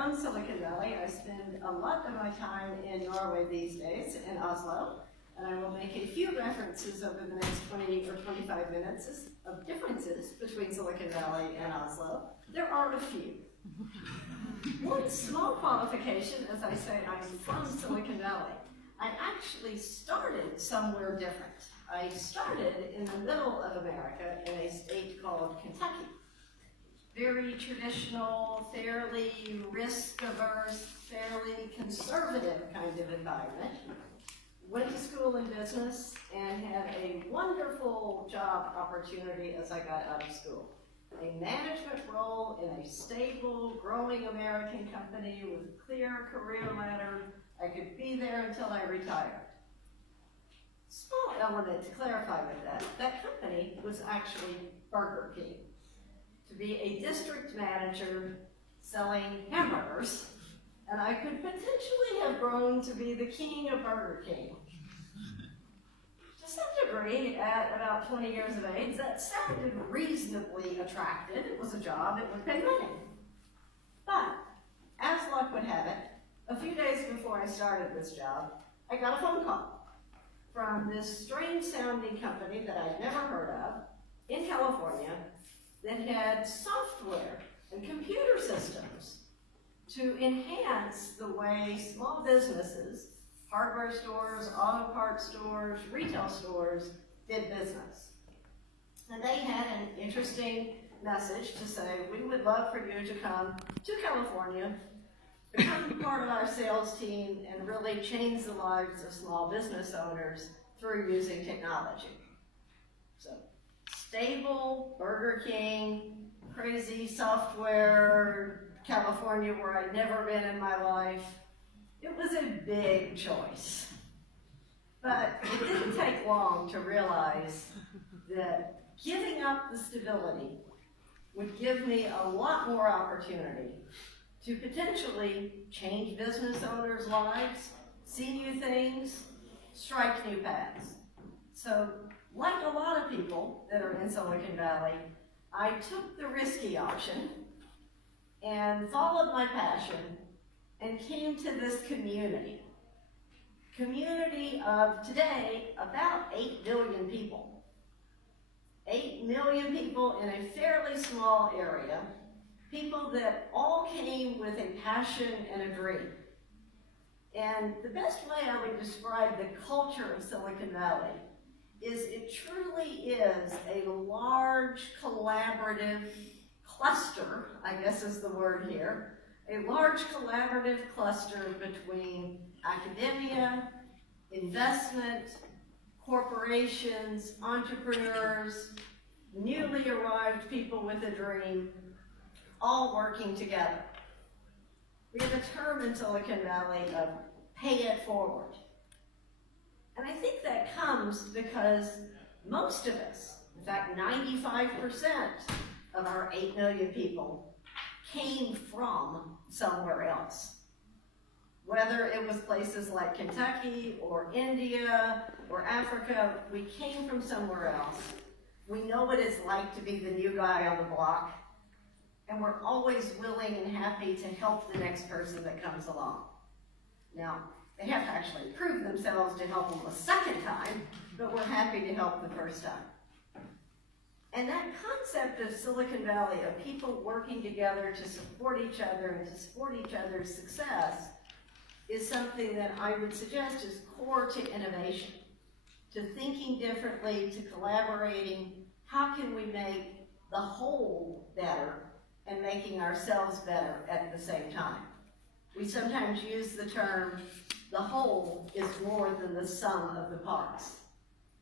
from Silicon Valley. I spend a lot of my time in Norway these days, in Oslo, and I will make a few references over the next 20 or 25 minutes of differences between Silicon Valley and Oslo. There are a few. One small qualification, as I say, I'm from Silicon Valley. I actually started somewhere different. I started in the middle of America in a state called Kentucky. Very traditional, fairly risk-averse, fairly conservative kind of environment. Went to school in business and had a wonderful job opportunity as I got out of school. A management role in a stable, growing American company with a clear career ladder. I could be there until I retired. Small element to clarify with that company was actually Burger King. To be a district manager selling hamburgers, and I could potentially have grown to be the king of Burger King. To some degree, at about 20 years of age, that sounded reasonably attractive. It was a job, it would pay money. But, as luck would have it, a few days before I started this job, I got a phone call from this strange-sounding company that I'd never heard of in California that had software and computer systems to enhance the way small businesses, hardware stores, auto parts stores, retail stores, did business. And they had an interesting message to say, we would love for you to come to California, become part of our sales team, and really change the lives of small business owners through using technology. So, stable, Burger King, crazy software, California where I'd never been in my life. It was a big choice. But it didn't take long to realize that giving up the stability would give me a lot more opportunity to potentially change business owners' lives, see new things, strike new paths. So, like a lot of people that are in Silicon Valley, I took the risky option and followed my passion and came to this community. Community of today about 8 billion people. 8 million people in a fairly small area. People that all came with a passion and a dream. And the best way I would describe the culture of Silicon Valley is it truly is a large collaborative cluster, I guess is the word here, a large collaborative cluster between academia, investment, corporations, entrepreneurs, newly arrived people with a dream, all working together. We have a term in Silicon Valley of pay it forward. And I think that comes because most of us, in fact 95% of our 8 million people, came from somewhere else. Whether it was places like Kentucky or India or Africa, we came from somewhere else. We know what it's like to be the new guy on the block, and we're always willing and happy to help the next person that comes along. Now, they have to actually prove themselves to help them a second time, but we're happy to help the first time. And that concept of Silicon Valley, of people working together to support each other and to support each other's success, is something that I would suggest is core to innovation, to thinking differently, to collaborating. How can we make the whole better and making ourselves better at the same time? We sometimes use the term, the whole is more than the sum of the parts.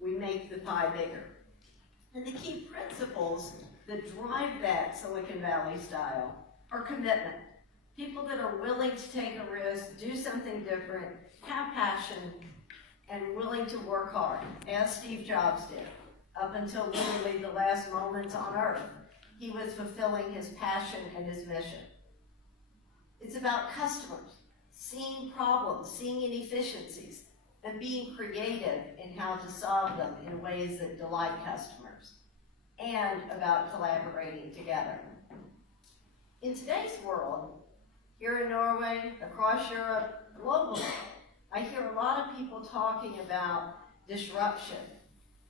We make the pie bigger. And the key principles that drive that Silicon Valley style are commitment. People that are willing to take a risk, do something different, have passion, and willing to work hard, as Steve Jobs did, up until literally the last moments on Earth. He was fulfilling his passion and his mission. It's about customers, seeing problems, seeing inefficiencies, and being creative in how to solve them in ways that delight customers, and about collaborating together. In today's world, here in Norway, across Europe, globally. I hear a lot of people talking about disruption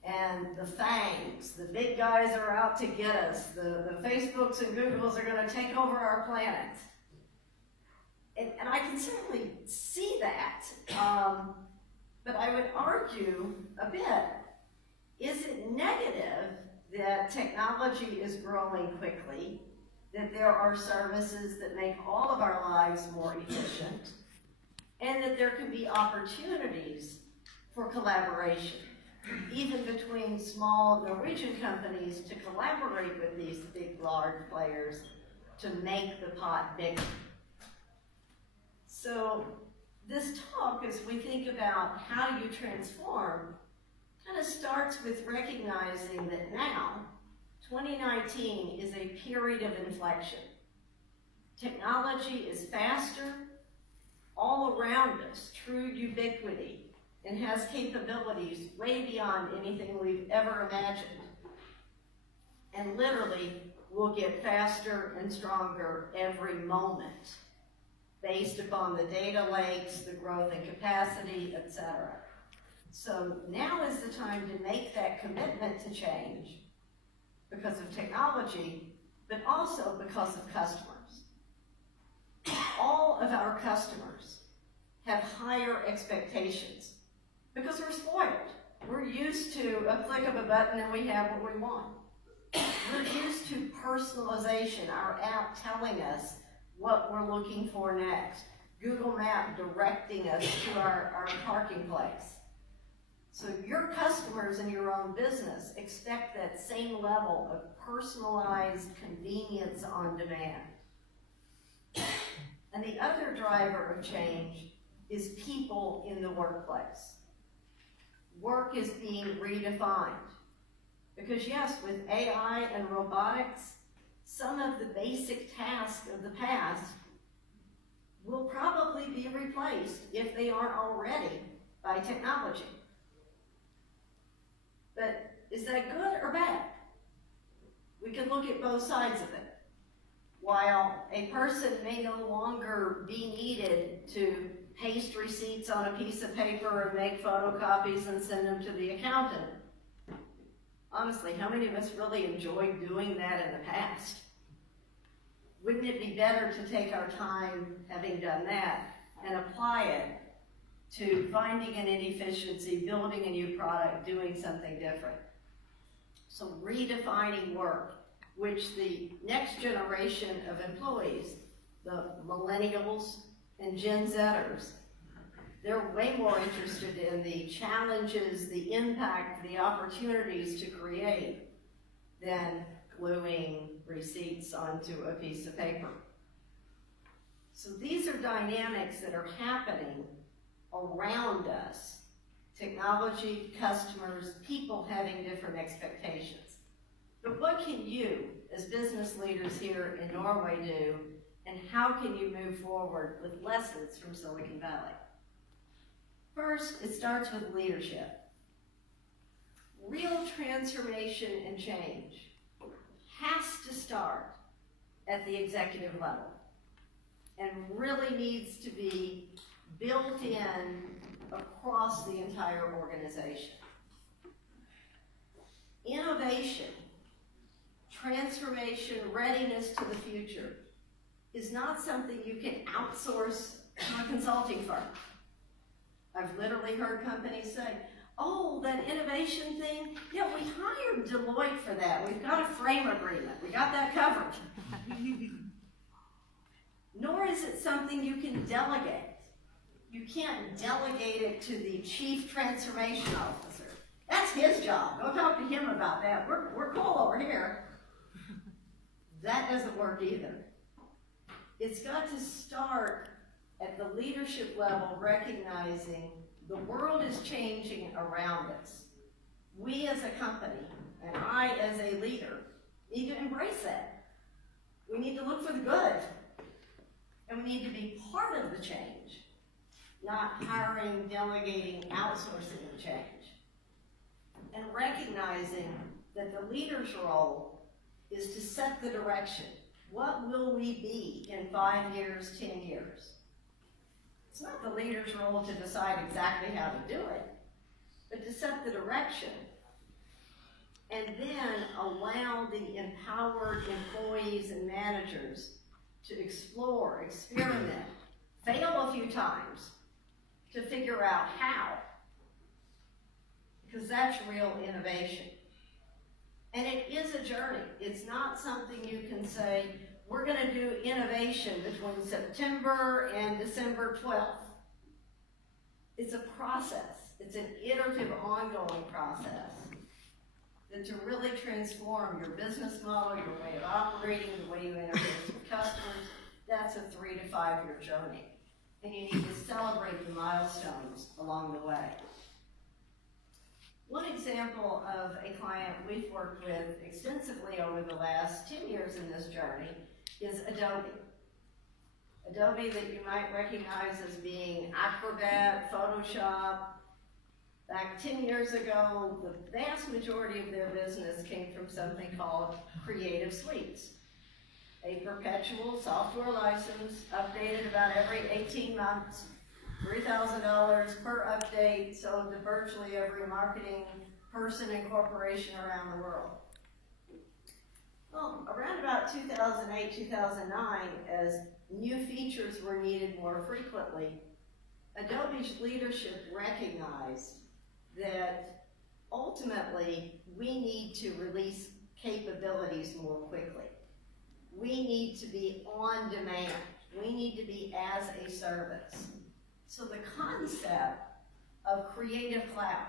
and the fangs. The big guys are out to get us. The Facebooks and Googles are going to take over our planet. And I can certainly see that. But I would argue a bit, is it negative that technology is growing quickly, that there are services that make all of our lives more efficient, and that there can be opportunities for collaboration, even between small Norwegian companies to collaborate with these big, large players to make the pot bigger? So this talk, as we think about how do you transform, kind of starts with recognizing that now, 2019 is a period of inflection. Technology is faster, all around us, true ubiquity, and has capabilities way beyond anything we've ever imagined. And literally, will get faster and stronger every moment, based upon the data lakes, the growth in capacity, etc. So now is the time to make that commitment to change because of technology, but also because of customers. All of our customers have higher expectations because we're spoiled. We're used to a click of a button and we have what we want. We're used to personalization, our app telling us what we're looking for next. Google Map directing us to our parking place. So your customers in your own business expect that same level of personalized convenience on demand. And the other driver of change is people in the workplace. Work is being redefined. Because yes, with AI and robotics, some of the basic tasks of the past will probably be replaced, if they aren't already, by technology. But is that good or bad? We can look at both sides of it. While a person may no longer be needed to paste receipts on a piece of paper and make photocopies and send them to the accountant, honestly, how many of us really enjoyed doing that in the past? Wouldn't it be better to take our time having done that and apply it to finding an inefficiency, building a new product, doing something different? So redefining work, which the next generation of employees, the millennials and Gen Zers, they're way more interested in the challenges, the impact, the opportunities to create than gluing receipts onto a piece of paper. So these are dynamics that are happening around us. Technology, customers, people having different expectations. But what can you, as business leaders here in Norway, do, and how can you move forward with lessons from Silicon Valley? First, it starts with leadership. Real transformation and change has to start at the executive level and really needs to be built in across the entire organization. Innovation, transformation, readiness to the future is not something you can outsource to a consulting firm. I've literally heard companies say, oh, that innovation thing, yeah, we hired Deloitte for that. We've got a frame agreement. We got that covered. Nor is it something you can delegate. You can't delegate it to the chief transformation officer. That's his job. Go talk to him about that. We're cool over here. That doesn't work either. It's got to start at the leadership level, recognizing the world is changing around us. We as a company, and I as a leader, need to embrace that. We need to look for the good. And we need to be part of the change, not hiring, delegating, outsourcing the change. And recognizing that the leader's role is to set the direction, What will we be in 5 years, 10 years? It's not the leader's role to decide exactly how to do it, but to set the direction and then allow the empowered employees and managers to explore, experiment, fail a few times to figure out how, because that's real innovation. And it is a journey. It's not something you can say, we're going to do innovation between September and December 12th. It's a process. It's an iterative, ongoing process that to really transform your business model, your way of operating, the way you interface with customers, that's a 3 to 5 year journey. And you need to celebrate the milestones along the way. One example of a client we've worked with extensively over the last 10 years in this journey is Adobe. Adobe, that you might recognize as being Acrobat, Photoshop. Back 10 years ago, the vast majority of their business came from something called Creative Suites, a perpetual software license updated about every 18 months, $3,000 per update, sold to virtually every marketing person and corporation around the world. Well, around about 2008, 2009, as new features were needed more frequently, Adobe's leadership recognized that ultimately we need to release capabilities more quickly. We need to be on demand. We need to be as a service. So the concept of Creative Cloud,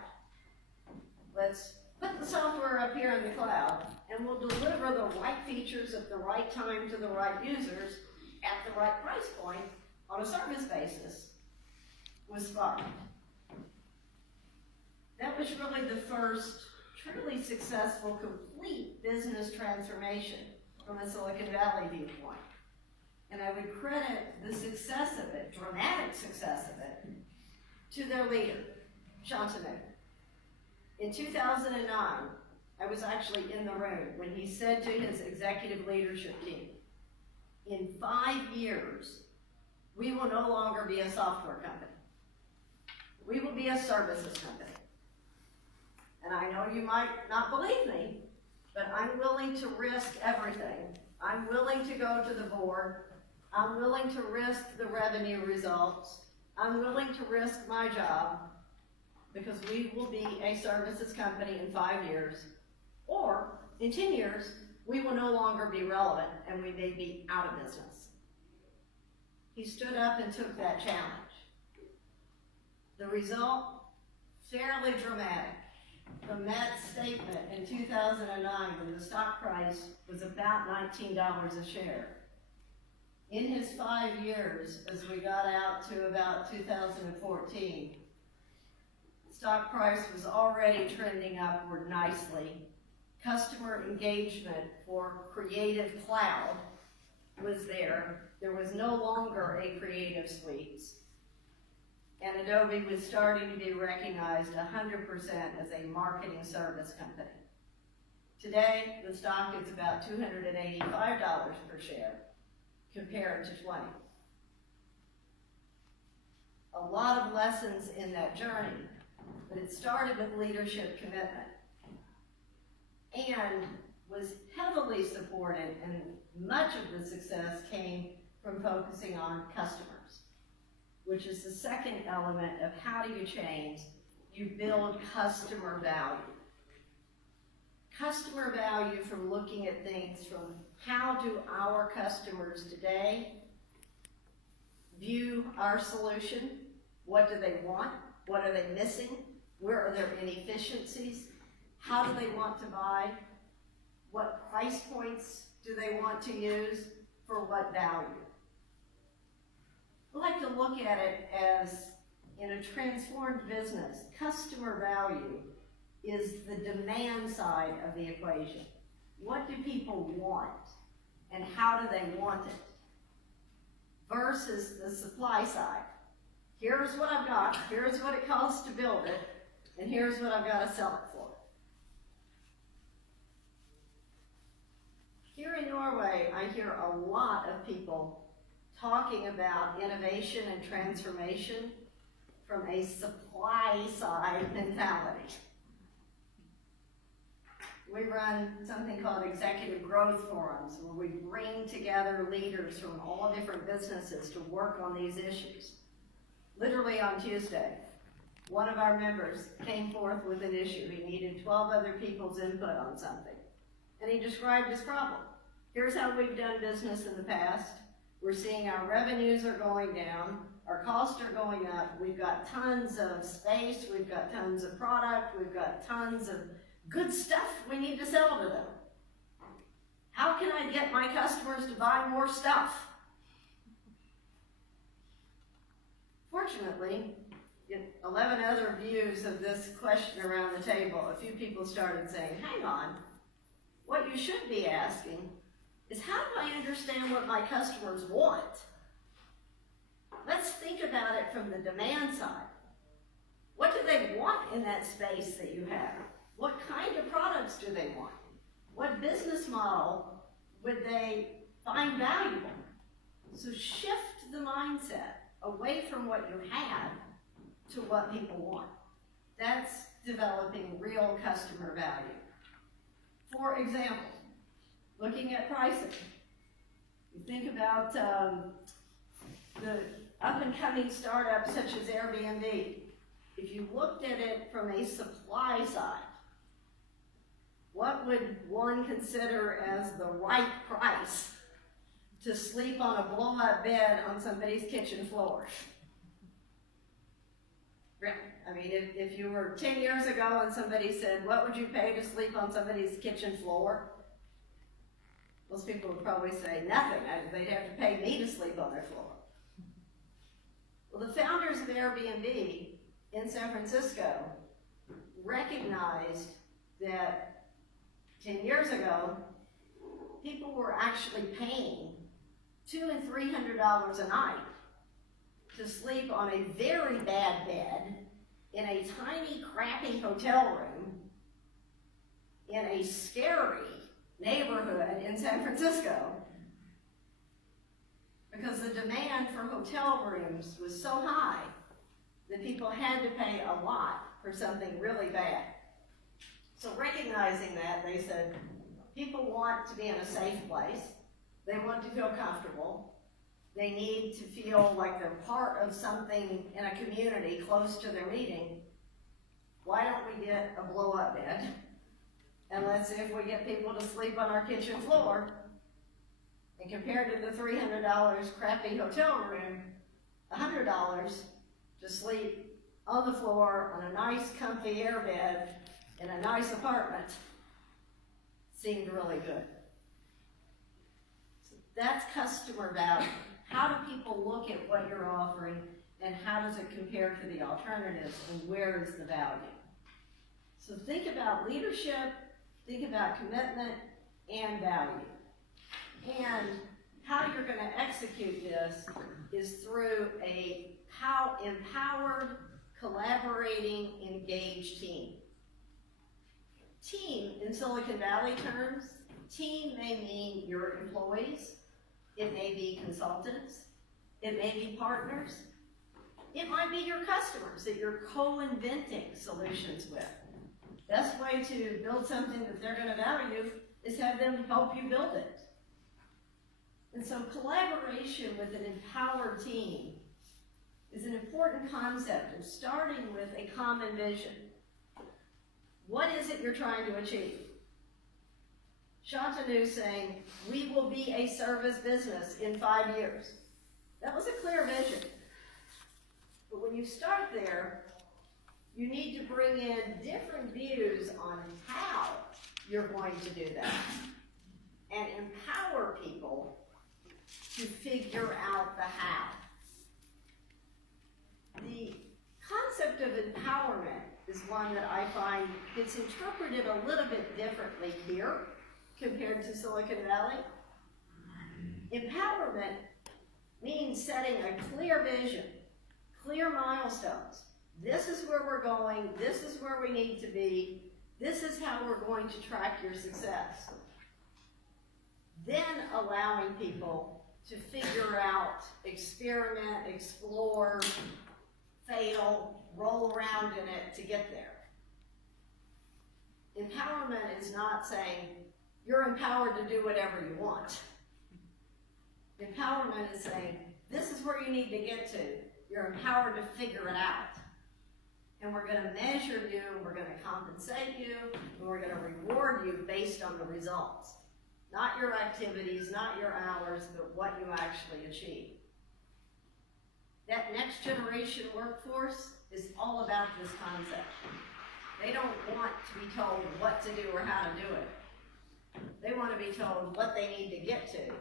let's put the software up here in the cloud and we'll deliver the right features at the right time to the right users at the right price point on a service basis, was sparked. That was really the first truly successful, complete business transformation from a Silicon Valley viewpoint. And I would credit the success of it, dramatic success of it, to their leader, Shantanu. In 2009, I was actually in the room when he said to his executive leadership team, in 5 years, we will no longer be a software company. We will be a services company. And I know you might not believe me, but I'm willing to risk everything. I'm willing to go to the board. I'm willing to risk the revenue results. I'm willing to risk my job because we will be a services company in 5 years. Or in 10 years, we will no longer be relevant and we may be out of business. He stood up and took that challenge. The result, fairly dramatic. From that statement in 2009, when the stock price was about $19 a share, in his 5 years, as we got out to about 2014, stock price was already trending upward nicely. Customer engagement for Creative Cloud was there. There was no longer a Creative Suites. And Adobe was starting to be recognized 100% as a marketing service company. Today, the stock is about $285 per share, compared to 20. A lot of lessons in that journey, but it started with leadership commitment and was heavily supported, and much of the success came from focusing on customers, which is the second element of how do you change? You build customer value. Customer value from looking at things from how do our customers today view our solution? What do they want? What are they missing? Where are their inefficiencies? How do they want to buy? What price points do they want to use? For what value? I like to look at it as, in a transformed business, customer value is the demand side of the equation. What do people want, and how do they want it? Versus the supply side. Here's what I've got, here's what it costs to build it, and here's what I've got to sell it for. Here in Norway, I hear a lot of people talking about innovation and transformation from a supply side mentality. We run something called executive growth forums, where we bring together leaders from all different businesses to work on these issues. Literally on Tuesday, one of our members came forth with an issue. He needed 12 other people's input on something. And he described his problem. Here's how we've done business in the past. We're seeing our revenues are going down, our costs are going up, we've got tons of space, we've got tons of product, we've got tons of good stuff we need to sell to them. How can I get my customers to buy more stuff? Fortunately, 11 other views of this question around the table, a few people started saying, hang on, what you should be asking is, how do I understand what my customers want? Let's think about it from the demand side. What do they want in that space that you have? What kind of products do they want? What business model would they find valuable? So shift the mindset away from what you have to what people want. That's developing real customer value. For example, looking at pricing. You think about the up-and-coming startups such as Airbnb. If you looked at it from a supply side, what would one consider as the right price to sleep on a blow-up bed on somebody's kitchen floor? I mean, if you were 10 years ago and somebody said, what would you pay to sleep on somebody's kitchen floor? Most people would probably say nothing. They'd have to pay me to sleep on their floor. Well, the founders of Airbnb in San Francisco recognized that 10 years ago, people were actually paying $200 and $300 a night to sleep on a very bad bed in a tiny, crappy hotel room in a scary neighborhood in San Francisco, because the demand for hotel rooms was so high that people had to pay a lot for something really bad. So recognizing that, they said, people want to be in a safe place. They want to feel comfortable. They need to feel like they're part of something in a community close to their meeting. Why don't we get a blow-up bed? And let's see if we get people to sleep on our kitchen floor. And compared to the $300 crappy hotel room, $100 to sleep on the floor on a nice, comfy airbed in a nice apartment seemed really good. So that's customer value. How do people look at what you're offering, and how does it compare to the alternatives, and where is the value? So think about leadership, think about commitment and value. And how you're going to execute this is through a empowered, collaborating, engaged team. Team, in Silicon Valley terms, team may mean your employees, it may be consultants, it may be partners, it might be your customers that you're co-inventing solutions with. Best way to build something that they're going to value is have them help you build it. And so collaboration with an empowered team is an important concept of starting with a common vision. What is it you're trying to achieve? Shantanu saying, we will be a service business in 5 years. That was a clear vision. But when you start there, you need to bring in different views on how you're going to do that and empower people to figure out the how. The concept of empowerment is one that I find gets interpreted a little bit differently here compared to Silicon Valley. Empowerment means setting a clear vision, clear milestones. This is where we're going, this is where we need to be, this is how we're going to track your success. then allowing people to figure out, experiment, explore, fail, roll around in it to get there. Empowerment is not saying you're empowered to do whatever you want. Empowerment is saying this is where you need to get to. You're empowered to figure it out. And we're going to measure you, we're going to compensate you, and we're going to reward you based on the results. Not your activities, not your hours, but what you actually achieve. That next generation workforce is all about this concept. They don't want to be told what to do or how to do it. They want to be told what they need to get to,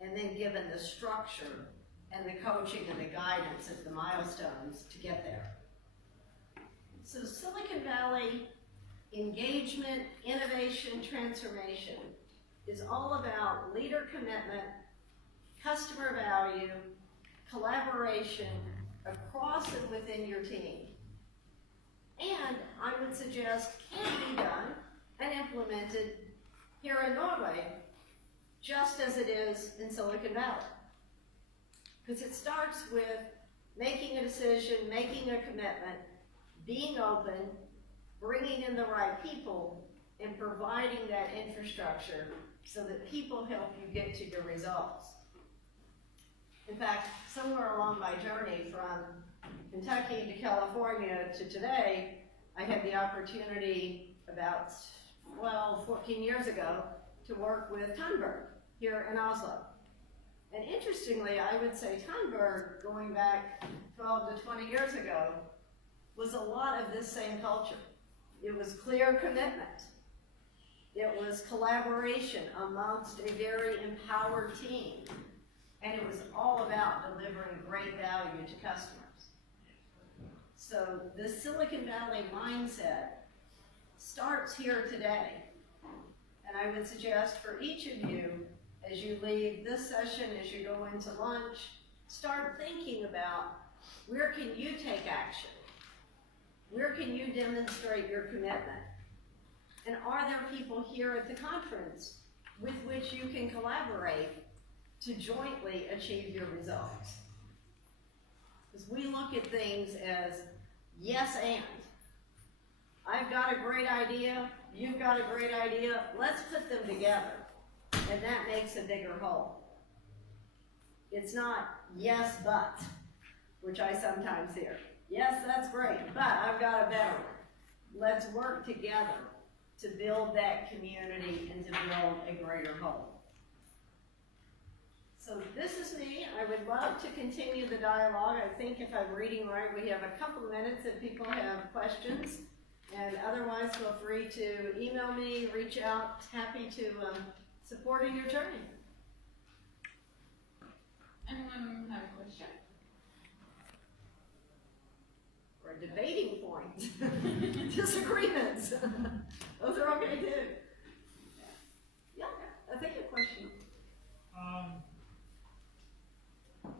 and then given the structure and the coaching and the guidance of the milestones to get there. So Silicon Valley engagement, innovation, transformation is all about leader commitment, customer value, collaboration across and within your team. And I would suggest can be done and implemented here in Norway, just as it is in Silicon Valley. Because it starts with making a decision, making a commitment, being open, bringing in the right people, and providing that infrastructure so that people help you get to your results. In fact, somewhere along my journey from Kentucky to California to today, I had the opportunity about, 14 years ago to work with Tandberg here in Oslo. And interestingly, I would say Tandberg, going back 12 to 20 years ago, was a lot of this same culture. It was clear commitment. It was collaboration amongst a very empowered team. And it was all about delivering great value to customers. So the Silicon Valley mindset starts here today. And I would suggest for each of you, as you leave this session, as you go into lunch, start thinking about where can you take action? Where can you demonstrate your commitment? And are there people here at the conference with which you can collaborate to jointly achieve your results? Because we look at things as yes and. I've got a great idea, you've got a great idea, let's put them together. And that makes a bigger whole. It's not yes but, which I sometimes hear. Yes, that's great, but I've got a better one. Let's work together to build that community and to build a greater whole. So this is me. I would love to continue the dialogue. I think if I'm reading right, we have a couple of minutes if people have questions. And otherwise, feel free to email me, reach out. Happy to support in your journey. Anyone have a question? Or a debating point. Disagreements. Those are okay too. Yeah, I think a question. So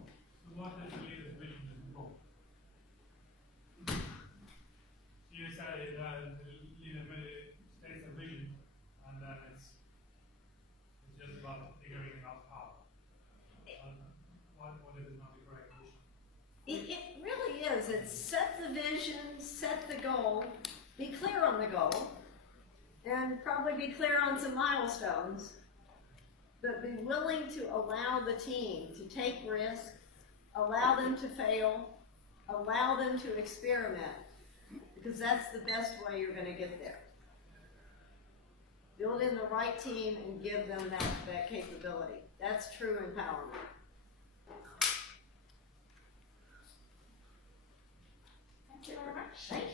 what is the leader's vision and goal? You say the leader states a vision, and then it's just about figuring out how. What is not the correct vision? It really is. It's set the vision, set the goal, be clear on the goal, and probably be clear on some milestones, but be willing to allow the team to take risks, allow them to fail, allow them to experiment, because that's the best way you're going to get there. Build in the right team and give them that capability. That's true empowerment. Thank you very much. Thank